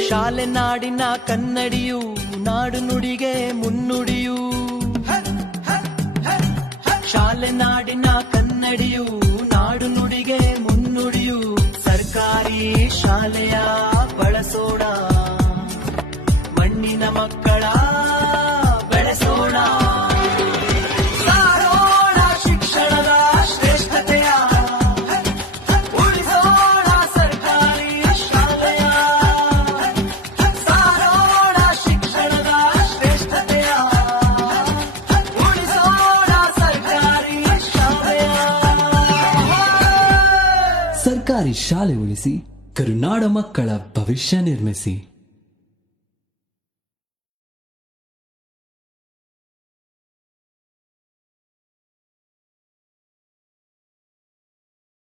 ಶಾಲೆ ನಾಡಿನ ಕನ್ನಡಿಯು, ನಾಡು ನುಡಿಗೆ ಮುನ್ನುಡಿಯು. ಶಾಲೆ ನಾಡಿನ ಕನ್ನಡಿಯು, ನಾಡು ನುಡಿಗೆ ಮುನ್ನುಡಿಯು. ಸರ್ಕಾರಿ ಶಾಲೆಯ ಬಳಸೋಣ. ಮಣ್ಣಿನ ಮಕ್ಕಳ ಸರ್ಕಾರಿ ಶಾಲೆ ಉಳಿಸಿ ಕರುನಾಡ ಮಕ್ಕಳ ಭವಿಷ್ಯ ನಿರ್ಮಿಸಿ.